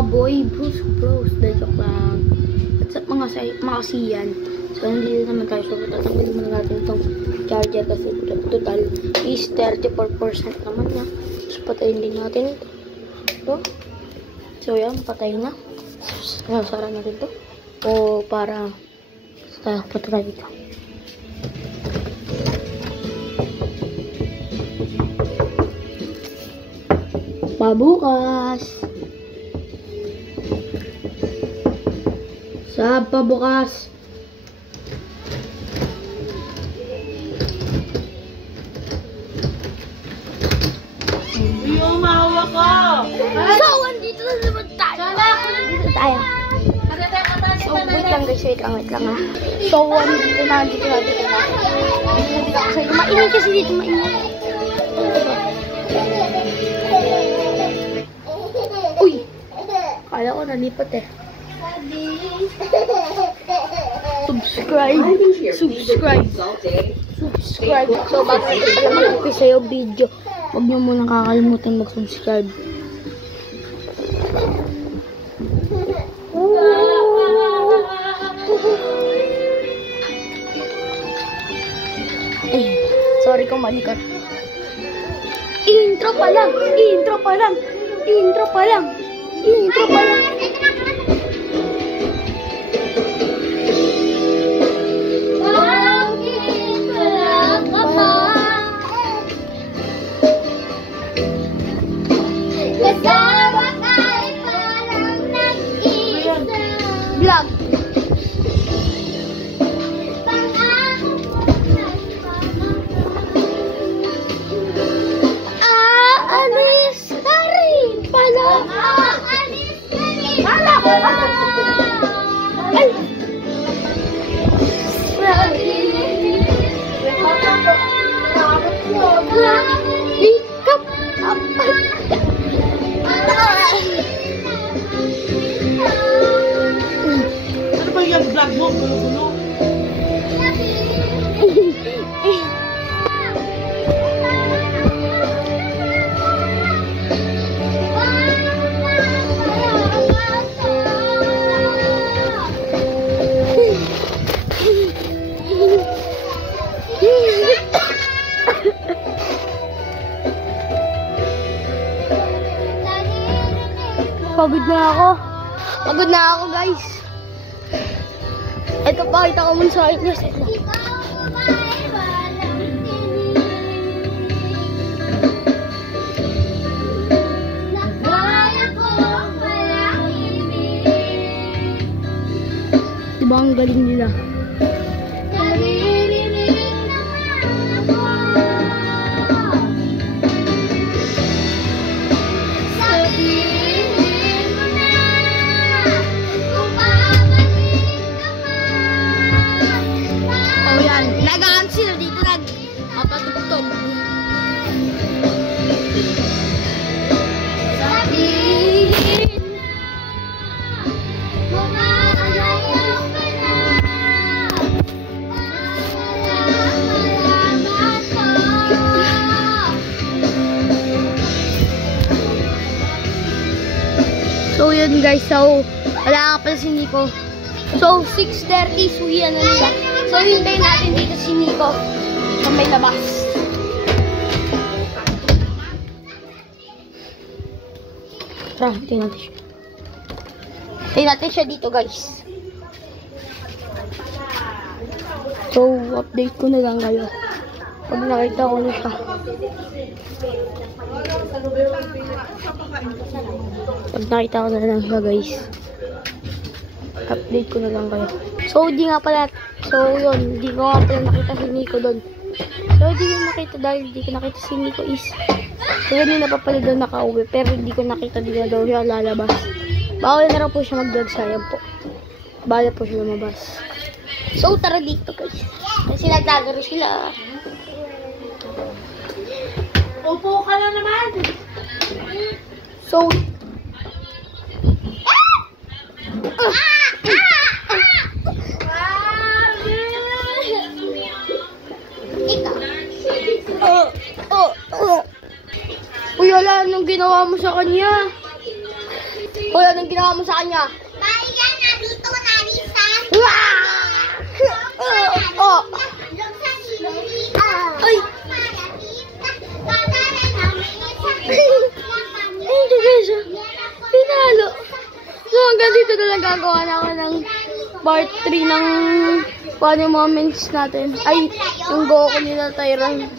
mga boy, bros, dahil joke lang. At sa mga kasiyan. So, hindi naman tayo sure. Tatanggalin muna natin itong charger kasi total is 34% naman na. So, patayin din natin ito. So, yan, patay na. So, sara natin ito. O, para patay ito. Pabukas. Sab pabukas. Hindi umawa ka. So, andito na naman tayo. Dito tayo. So, wait lang guys, wait lang ha. So, andito na. So, mainit kasi dito, mainit. Uy! Kala ko nalipat eh. Subscribe. So, bago ito pala mag-upisa yung video, huwag nyo muna kakalimutan mag-subscribe. Sorry kung malikot. Intro pa lang. Vlog. Alis ka rin pala. Ano ba yung vlog mo? Gulo-gulo. Pagod na ako guys. Ito pakita ko muna sa inyo. Diba ang galing nila? Nag-aansil dito nag-apatugtog. So yun guys, so wala ka pala si Nico. So 6:30, so yan na nila. So hintayin natin dito si Nico sa may labas. Tara, hintayin natin siya. Hintayin natin siya dito guys. So update ko na lang kayo pag nakita ko na siya. Pag nakita ko na lang siya guys, update ko na lang kayo. So di nga pala, so yun, di ko nga pala nakita si Nico doon. So di ko nakita dahil di ko nakita si Nico is so ganun na pa pala doon nakauwi, pero di ko nakita, di na daw siya lalabas. Bawal na raw po siya mag-vlog, sayang po. Bawal po siya lumabas. So tara dito guys, kasi nagtagaro sila. Upo ka na naman. So Uy, wala, anong ginawa mo sa kanya? Uy, anong ginawa mo sa kanya? Bayan, narito, narisan. Oh. Ay. Ay, guys. Pinalo. So, hanggang dito na lang gagawa na ako ng part 3 ng funny moments natin. Ay, yung Goku nila Tyran.